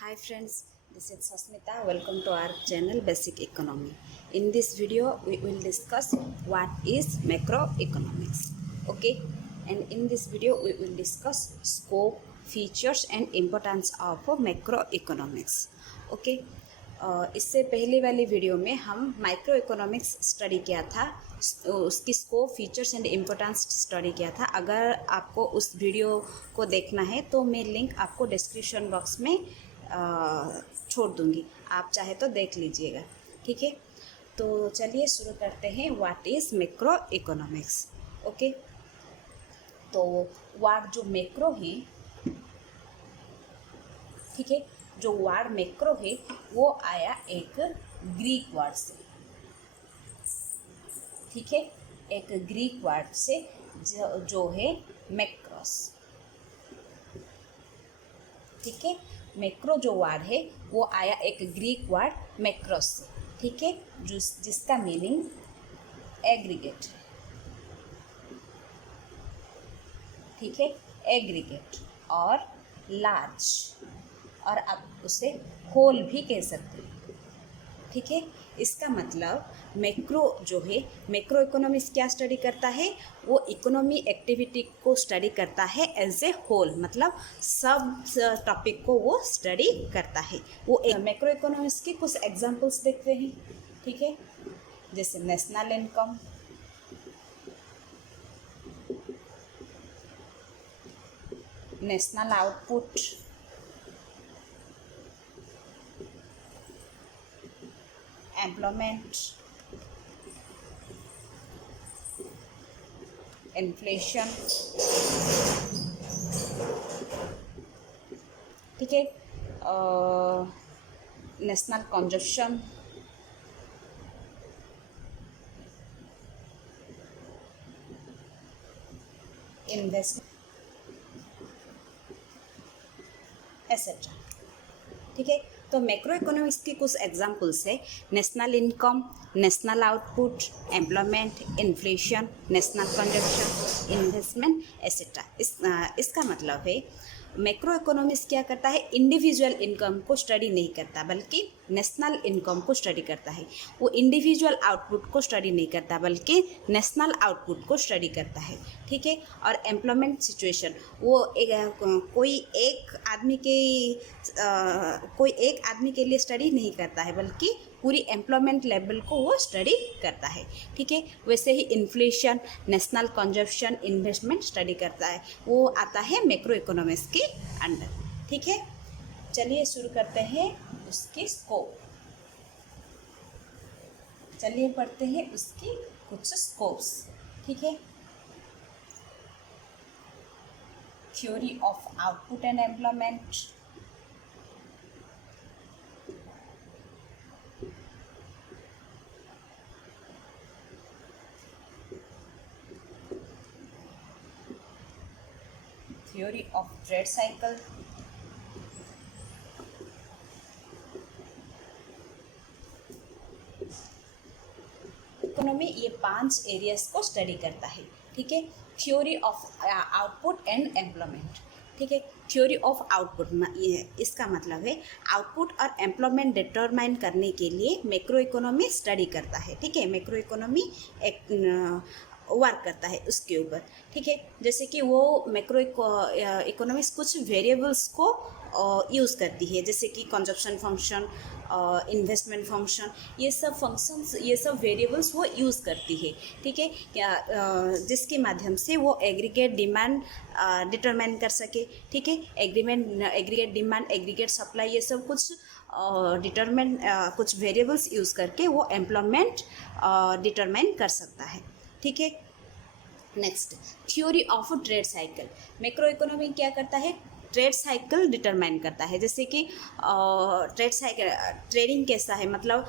Hi friends, this is Sasmita. Welcome to our channel Basic Economy. In this video, we will discuss what is macroeconomics. Okay, and in this video, we will discuss scope, features, and importance of macroeconomics. Okay, इससे पहले वाली video में हम micro economics study किया था, उसकी scope features and importance study किया था। अगर आपको उस वीडियो को देखना है तो मैं लिंक आपको डिस्क्रिप्शन बॉक्स में छोड़ दूंगी, आप चाहे तो देख लीजिएगा। ठीक है, तो चलिए शुरू करते हैं। What is macro economics. Okay, तो वर्ड जो मैक्रो है, ठीक है, जो वर्ड मैक्रो है वो आया एक ग्रीक वर्ड से। ठीक है, एक ग्रीक वर्ड से जो है मैक्रोस। ठीक है, मैक्रो जो वर्ड है वो आया एक ग्रीक वर्ड मैक्रोस से। ठीक है, जिसका मीनिंग एग्रीगेट। ठीक है, एग्रीगेट और लार्ज, और आप उसे होल भी कह सकते हैं। ठीक है, इसका मतलब मैक्रो जो है, मैक्रो इकोनॉमिक्स क्या स्टडी करता है, वो इकोनॉमी एक्टिविटी को स्टडी करता है एज ए होल, मतलब सब टॉपिक को वो स्टडी करता है। वो मैक्रो इकोनॉमिक्स के कुछ एग्जांपल्स देखते हैं। ठीक है, जैसे national income, national output, employment, inflation. ठीक है, नेशनल कंजप्शन, इन्वेस्टमेंट, एसेट्रा। ठीक है, तो मैक्रो इकोनॉमिक्स के कुछ एग्जांपल्स है national income, national output, employment, inflation, national consumption, investment, etcetera. इसका मतलब है मैक्रो इकोनॉमिक्स क्या करता है, इंडिविजुअल इनकम को स्टडी नहीं करता बल्कि नेशनल इनकम को स्टडी करता है। वो इंडिविजुअल आउटपुट को स्टडी नहीं करता बल्कि नेशनल आउटपुट को स्टडी करता है। ठीक है, और एम्प्लॉयमेंट सिचुएशन, वो कोई एक आदमी के लिए स्टडी नहीं करता है बल्कि पूरी एम्प्लॉयमेंट लेवल को वो स्टडी करता है। ठीक है, वैसे ही inflation, national consumption, investment study करता है, वो आता है मैक्रो इकोनॉमिक्स के अंडर। ठीक है, चलिए शुरू करते हैं उसकी स्कोप। चलिए पढ़ते हैं उसकी कुछ स्कोप्स। ठीक है, theory of output and employment, theory of trade cycle, economy ये 5 एरियाज को स्टडी करता है। ठीक है, theory of output and employment. ठीक है, थ्योरी ऑफ आउटपुट, इसका मतलब है आउटपुट और एम्प्लॉयमेंट डिटरमाइन करने के लिए मैक्रो इकोनॉमी स्टडी करता है। ठीक है, मैक्रो इकोनॉमी एक वर्क करता है उसके ऊपर। ठीक है, जैसे कि वो मैक्रो इकोनॉमिक्स कुछ वेरिएबल्स को यूज़ करती है, जैसे कि कंजप्शन फंक्शन, इन्वेस्टमेंट फंक्शन, ये सब फंक्शंस, ये सब वेरिएबल्स वो यूज़ करती है। ठीक है, जिसके माध्यम से वो एग्रीगेट डिमांड डिटरमाइन कर सके। ठीक है, एग्रीगेट डिमांड, एग्रीगेट सप्लाई, ये सब कुछ डिटरमाइन कुछ वेरिएबल्स यूज़ करके वो एम्प्लॉयमेंट डिटरमाइन कर सकता है। ठीक है, next theory of trade cycle. Macro economy क्या करता है, ट्रेड साइकिल डिटरमाइन करता है। जैसे कि ट्रेड साइकिल, ट्रेडिंग कैसा है, मतलब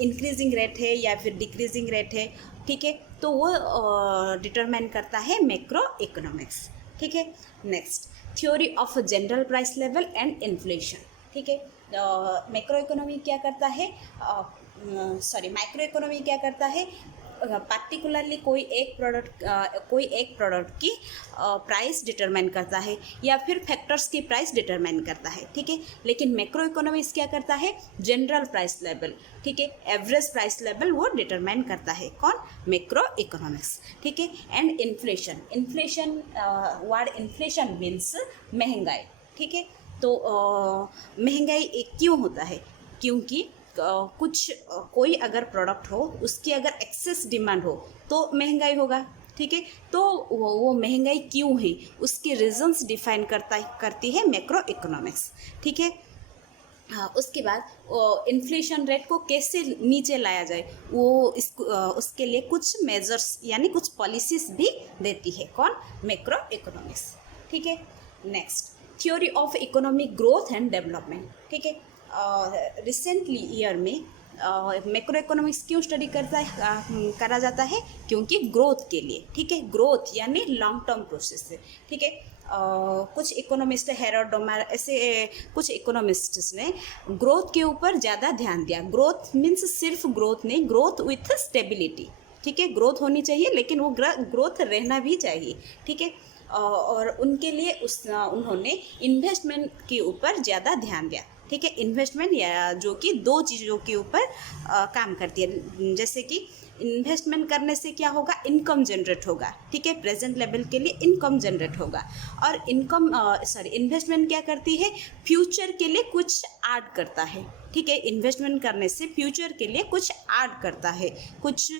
इंक्रीजिंग रेट है या फिर डिक्रीजिंग रेट है। ठीक है, तो वो डिटरमाइन करता है मैक्रो इकोनॉमिक्स। ठीक है, next theory of general price level and inflation. ठीक है, मैक्रो इकोनॉमी क्या करता है, माइक्रो इकोनॉमी क्या करता है, पार्टिकुलरली कोई एक प्रोडक्ट की प्राइस डिटरमाइन करता है या फिर फैक्टर्स की प्राइस डिटरमाइन करता है, ठीक है। लेकिन मैक्रो इकोनॉमिक्स क्या करता है, जनरल प्राइस लेवल, ठीक है, एवरेज प्राइस लेवल वो डिटरमाइन करता है, कौन, मैक्रो इकोनॉमिक्स, ठीक है। And inflation word inflation means महंगाई, ठीक है। तो महंगाई क्यों होता है, क्योंकि कोई अगर प्रोडक्ट हो उसकी अगर एक्सेस डिमांड हो तो महंगाई होगा, ठीक है। तो वो महंगाई क्यों है उसके रीजंस डिफाइन करती है मैक्रो इकोनॉमिक्स, ठीक है। उसके बाद इन्फ्लेशन रेट को कैसे नीचे लाया जाए वो उसके लिए कुछ मेजर्स यानी कुछ पॉलिसीज भी देती है, कौन, मैक्रो इकोनॉमिक्स, ठीक है। Next, theory of economic growth and development, ठीक है। रिसेंटली ईयर में मैक्रो इकोनॉमिक्स क्यों स्टडी करा जाता है, क्योंकि ग्रोथ के लिए, ठीक है। ग्रोथ यानी लॉन्ग टर्म प्रोसेस है, ठीक है। कुछ इकोनॉमिस्ट, हेरोड डोमर, ऐसे कुछ इकोनॉमिस्ट्स ने ग्रोथ के ऊपर ज़्यादा ध्यान दिया। ग्रोथ मीन्स सिर्फ ग्रोथ नहीं, ग्रोथ विथ स्टेबिलिटी, ठीक है। ग्रोथ होनी चाहिए लेकिन वो ग्रोथ रहना भी चाहिए, ठीक है। और उनके लिए उन्होंने इन्वेस्टमेंट के ऊपर ज़्यादा ध्यान दिया, ठीक है। इन्वेस्टमेंट या जो कि दो चीज़ों के ऊपर काम करती है, जैसे कि इन्वेस्टमेंट करने से क्या होगा, इनकम जनरेट होगा, ठीक है। प्रेजेंट लेवल के लिए इनकम जनरेट होगा और इन्वेस्टमेंट क्या करती है, फ्यूचर के लिए कुछ ऐड करता है, ठीक है। इन्वेस्टमेंट करने से फ्यूचर के लिए कुछ ऐड करता है, कुछ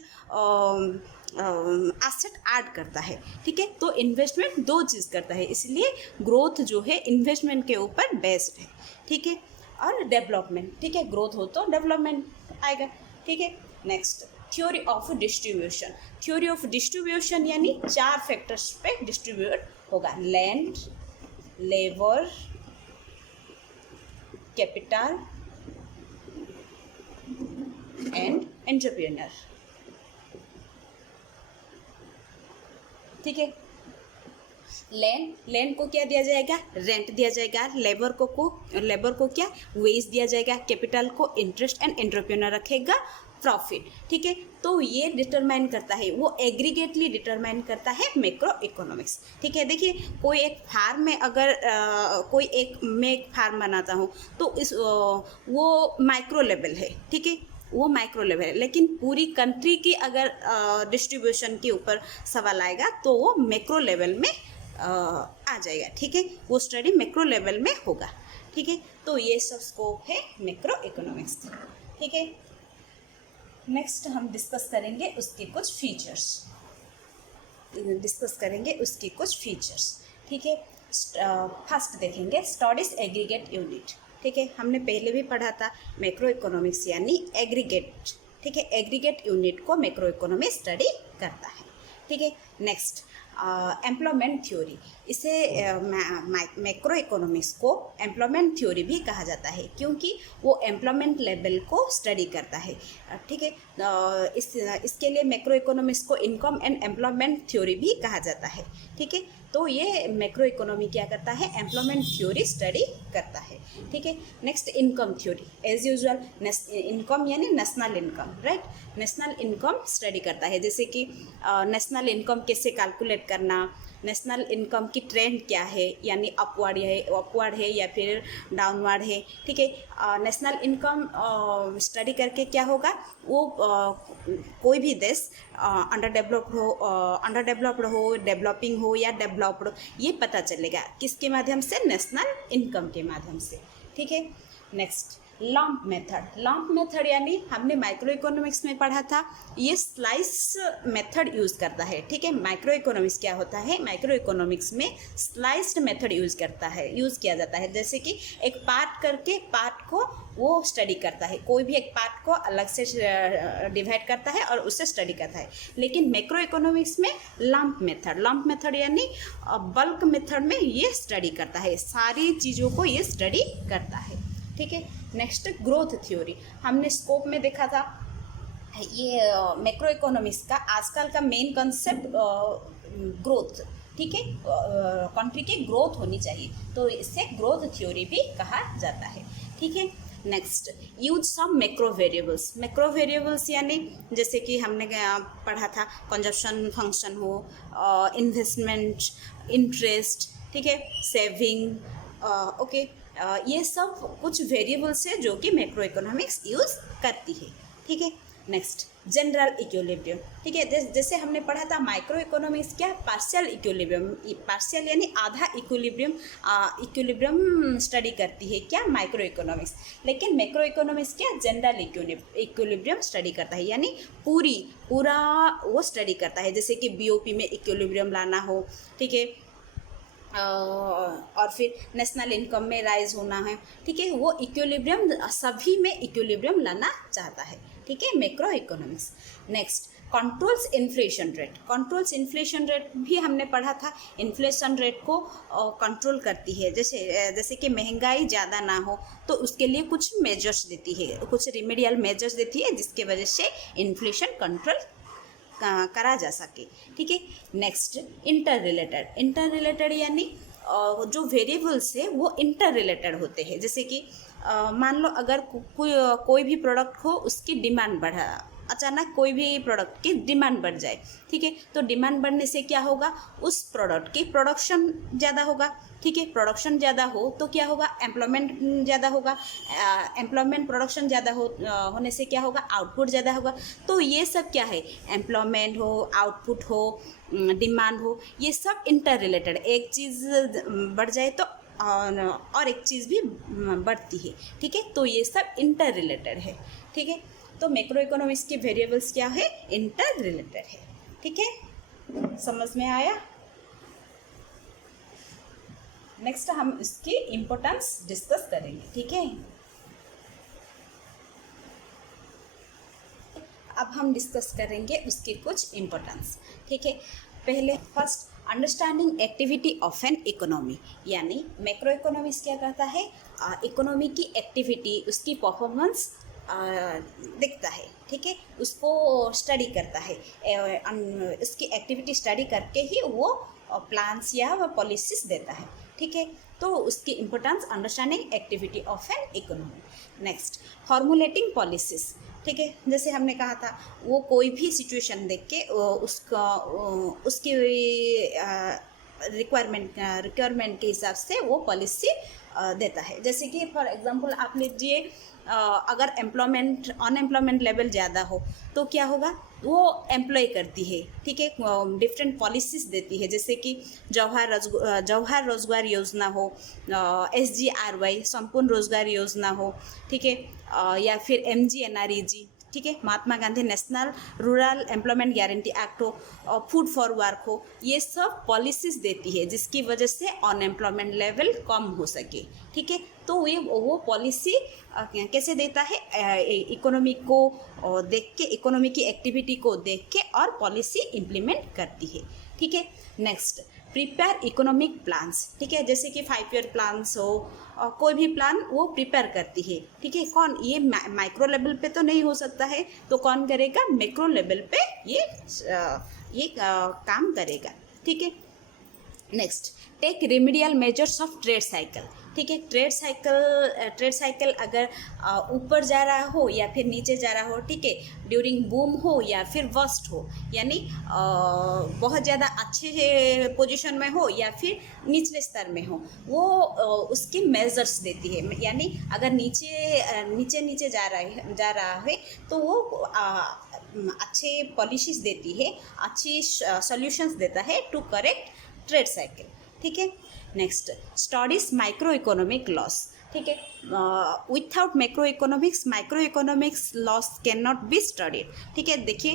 एसेट ऐड करता है, ठीक है। तो इन्वेस्टमेंट दो चीज़ करता है, इसलिए ग्रोथ जो है इन्वेस्टमेंट के ऊपर बेस्ड है, ठीक है। और डेवलपमेंट, ठीक है, ग्रोथ हो तो डेवलपमेंट आएगा, ठीक है। Next, theory of distribution. Theory of distribution यानी 4 फैक्टर्स पे डिस्ट्रीब्यूट होगा, land, labour, capital and entrepreneur, ठीक है। लैंड को क्या दिया जाएगा, रेंट दिया जाएगा, लेबर को क्या, वेज दिया जाएगा, कैपिटल को इंटरेस्ट एंड एंटरप्रेन्योर रखेगा प्रॉफिट, ठीक है। तो ये डिटरमाइन करता है, वो एग्रीगेटली डिटरमाइन करता है मैक्रो इकोनॉमिक्स, ठीक है। देखिए, कोई एक फार्म में अगर मैं एक फार्म बनाता हूँ तो वो माइक्रो लेवल है, ठीक है, वो माइक्रो लेवल है। लेकिन पूरी कंट्री की अगर डिस्ट्रीब्यूशन के ऊपर सवाल आएगा तो वो मैक्रो लेवल में आ जाएगा, ठीक है। वो स्टडी मैक्रो लेवल में होगा, ठीक है। तो ये सब स्कोप है मैक्रो इकोनॉमिक्स, ठीक है। नेक्स्ट हम डिस्कस करेंगे उसके कुछ फीचर्स, ठीक है। फर्स्ट देखेंगे स्टडीज एग्रीगेट यूनिट, ठीक है। हमने पहले भी पढ़ा था मैक्रो इकोनॉमिक्स यानी एग्रीगेट, ठीक है। एग्रीगेट यूनिट को मैक्रो इकोनॉमी स्टडी करता है, ठीक है। नेक्स्ट, एम्प्लॉयमेंट थ्योरी, इसे मैक्रो इकोनॉमिक्स को एम्प्लॉयमेंट थ्योरी भी कहा जाता है क्योंकि वो एम्प्लॉयमेंट लेवल को स्टडी करता है, ठीक है। इसके लिए मैक्रो इकोनॉमिक्स को इनकम एंड एम्प्लॉयमेंट थ्योरी भी कहा जाता है, ठीक है। तो ये मैक्रो इकोनॉमी क्या करता है, एम्प्लॉयमेंट थ्योरी स्टडी करता है, ठीक है। Next, income theory, as usual income यानी national income, right, national income study करता है, जैसे कि नेशनल इनकम कैसे कैलकुलेट करना, नेशनल इनकम की ट्रेंड क्या है, यानी अपवर्ड है या फिर डाउनवर्ड है, ठीक है। नेशनल इनकम स्टडी करके क्या होगा, वो कोई भी देश अंडर डेवलप्ड हो, डेवलपिंग हो या डेवलप्ड हो, ये पता चलेगा किसके माध्यम से, नेशनल इनकम के माध्यम से, ठीक है। नेक्स्ट, लंप मेथड यानी हमने माइक्रो इकोनॉमिक्स में पढ़ा था, ये स्लाइस मेथड यूज़ करता है, ठीक है। माइक्रो इकोनॉमिक्स क्या होता है, माइक्रो इकोनॉमिक्स में स्लाइस्ड मेथड यूज़ किया जाता है, जैसे कि एक पार्ट को वो स्टडी करता है, कोई भी एक पार्ट को अलग से डिवाइड करता है और उससे स्टडी करता है। लेकिन मैक्रो इकोनॉमिक्स में लंप मेथड यानी बल्क मेथड में ये स्टडी करता है, सारी चीज़ों को ये स्टडी करता है, ठीक है। नेक्स्ट, ग्रोथ थ्योरी, हमने स्कोप में देखा था, ये मैक्रो इकोनॉमिक्स का आजकल का मेन कंसेप्ट ग्रोथ, ठीक है। कंट्री की ग्रोथ होनी चाहिए तो इसे ग्रोथ थ्योरी भी कहा जाता है, ठीक है। Next, use some macro variables. Macro variables यानी जैसे कि हमने पढ़ा था कंजप्शन फंक्शन हो, इन्वेस्टमेंट, इंटरेस्ट, ठीक है, सेविंग, ओके, ये सब कुछ वेरिएबल्स है जो कि मैक्रो इकोनॉमिक्स यूज़ करती है, ठीक है। नेक्स्ट, जनरल इक्विलिब्रियम, ठीक है। जैसे हमने पढ़ा था माइक्रो इकोनॉमिक्स क्या, पार्शियल इक्विलिब्रियम, पार्शियल यानी आधा इक्विलिब्रियम, इक्विलिब्रियम स्टडी करती है क्या, माइक्रो इकोनॉमिक्स। लेकिन मैक्रो इकोनॉमिक्स क्या, जनरल इक्विलिब्रियम स्टडी करता है, यानी पूरा वो स्टडी करता है। जैसे कि बीओपी में इक्विलिब्रियम लाना हो, ठीक है, और फिर नेशनल इनकम में राइज होना है, ठीक है, वो इक्विलिब्रियम सभी में इक्विलिब्रियम लाना चाहता है, ठीक है, macro economics. Next, controls inflation rate. Controls inflation rate भी हमने पढ़ा था, इन्फ्लेशन रेट को कंट्रोल करती है। जैसे कि महंगाई ज़्यादा ना हो तो उसके लिए कुछ मेजर्स देती है, कुछ रिमेडियल मेजर्स देती है जिसके वजह से इन्फ्लेशन कंट्रोल करा जा सके, ठीक है। नेक्स्ट, इंटर रिलेटेड यानी जो वेरिएबल्स है वो इंटर रिलेटेड होते हैं। जैसे कि मान लो अगर कोई भी प्रोडक्ट हो, उसकी डिमांड बढ़ा, अचानक कोई भी प्रोडक्ट की डिमांड बढ़ जाए, ठीक है, तो डिमांड बढ़ने से क्या होगा, उस प्रोडक्ट की प्रोडक्शन ज़्यादा होगा, ठीक है। प्रोडक्शन ज़्यादा हो तो क्या होगा, एम्प्लॉयमेंट ज़्यादा होगा, एम्प्लॉयमेंट प्रोडक्शन ज़्यादा होने से क्या होगा, आउटपुट ज़्यादा होगा। तो ये सब क्या है, एम्प्लॉयमेंट हो, आउटपुट हो, डिमांड हो, ये सब इंटर रिलेटेड। एक चीज़ बढ़ जाए तो और एक चीज़ भी बढ़ती है, ठीक है, तो ये सब इंटर रिलेटेड है, ठीक है। तो मैक्रो इकोनॉमिक्स के वेरिएबल्स क्या है, इंटर रिलेटेड है, ठीक है, समझ में आया। नेक्स्ट हम इसकी इम्पोर्टेंस डिस्कस करेंगे, ठीक है। अब हम डिस्कस करेंगे उसकी कुछ इम्पोर्टेंस, ठीक है। पहले first, understanding activity of an economy, यानी मैक्रो इकोनॉमिक्स क्या कहता है, इकोनॉमी की एक्टिविटी, उसकी परफॉर्मेंस देखता है, ठीक है, उसको स्टडी करता है, इसकी एक्टिविटी स्टडी करके ही वो प्लान्स या पॉलिसीज देता है, ठीक है। तो उसकी importance, understanding activity of an economy. Next, formulating policies, ठीक है। जैसे हमने कहा था, वो कोई भी सिचुएशन देख के उसकी रिक्वायरमेंट के हिसाब से वो पॉलिसी देता है। जैसे कि फॉर एग्जांपल आप लीजिए, अगर अनएम्प्लॉयमेंट लेवल ज़्यादा हो तो क्या होगा, वो एम्प्लॉय करती है, ठीक है, डिफरेंट पॉलिसीज़ देती है। जैसे कि जवाहर रोजगार योजना हो, SGRY संपूर्ण रोजगार योजना हो, ठीक है, या फिर MGNREG, ठीक है, Mahatma Gandhi national rural employment guarantee act हो, फूड फॉर वर्क हो, ये सब पॉलिसीज़ देती है जिसकी वजह से अनएम्प्लॉयमेंट लेवल कम हो सके, ठीक है। तो वो पॉलिसी कैसे देता है, इकोनॉमी को देख के, इकोनॉमी की एक्टिविटी को देख के और पॉलिसी इम्प्लीमेंट करती है, ठीक है। नेक्स्ट, प्रिपेयर इकोनॉमिक प्लान्स, ठीक है, जैसे कि 5 ईयर प्लान्स हो, कोई भी प्लान वो प्रिपेयर करती है, ठीक है। कौन, ये माइक्रो लेवल पे तो नहीं हो सकता है, तो कौन करेगा, मैक्रो लेवल पे ये काम करेगा, ठीक है। Next, take remedial measures of trade cycle, ठीक है। ट्रेड साइकिल अगर ऊपर जा रहा हो या फिर नीचे जा रहा हो, ठीक है, ड्यूरिंग बूम हो या फिर वर्स्ट हो, यानी बहुत ज़्यादा अच्छे पोजीशन में हो या फिर निचले स्तर में हो, वो उसकी मेजर्स देती है। यानी अगर नीचे जा रहा है तो वो अच्छे पॉलिसीज देती है, अच्छी सॉल्यूशंस देता है टू करेक्ट ट्रेड साइकिल, ठीक है। Next, studies micro economic loss, ठीक है। Without macro economics loss can not be studied, ठीक है। देखिए,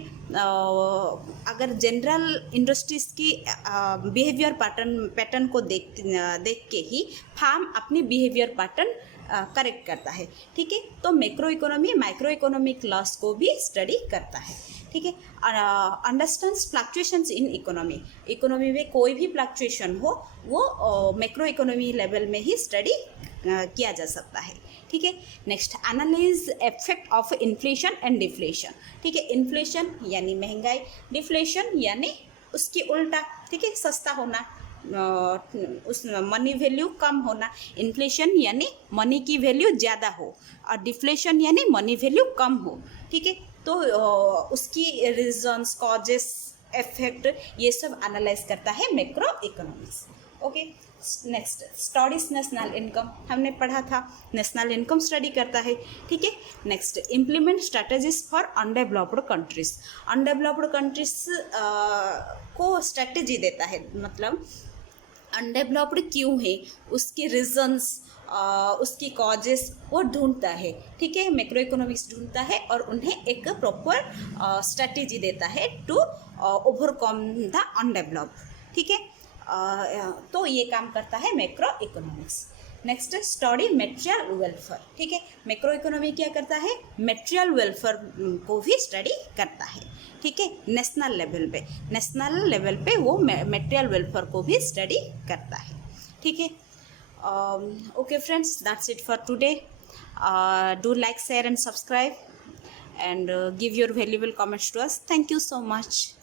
अगर जनरल इंडस्ट्रीज़ की बिहेवियर पैटर्न को देख के ही फार्म अपनी बिहेवियर पैटर्न करेक्ट करता है, ठीक है। तो मैक्रो इकोनॉमिक लॉस को भी स्टडी करता है, ठीक है। अंडरस्टैंड्स फ्लक्चुएशंस इन इकोनॉमी में कोई भी फ्लक्चुएशन हो वो मैक्रो इकोनॉमी लेवल में ही स्टडी किया जा सकता है, ठीक है। Next, analyse effect of inflation and deflation, ठीक है। इन्फ्लेशन यानी महंगाई, डिफ्लेशन यानी उसकी उल्टा, ठीक है, सस्ता होना, उस मनी वैल्यू कम होना, इन्फ्लेशन यानी मनी की वैल्यू ज़्यादा हो, और डिफ्लेशन यानी मनी वैल्यू कम हो, ठीक है। तो उसकी रीजंस, कॉजेस, इफेक्ट, ये सब एनालाइज करता है macro economics. Okay, next studies national income, हमने पढ़ा था नेशनल इनकम स्टडी करता है, ठीक है। Next implement strategies for undeveloped countries, undeveloped countries को स्ट्रैटेजी देता है, मतलब अनडेवलप्ड क्यों है, उसकी रीजंस, उसकी कॉजेस वो ढूंढता है, ठीक है। मैक्रो इकोनॉमिक्स ढूंढता है और उन्हें एक प्रॉपर स्ट्रैटेजी देता है टू ओवरकम द अनडेवलप्ड, ठीक है। तो ये काम करता है macro economics. Next study material welfare, ठीक है। मैक्रो इकोनॉमी क्या करता है, मेटेरियल वेलफेयर को भी स्टडी करता है, ठीक है। नेशनल लेवल पे वो मेटेरियल वेलफेयर को भी स्टडी करता है, ठीक है। Okay friends, that's it for today. Do like, share and subscribe and give your valuable comments to us. Thank you so much.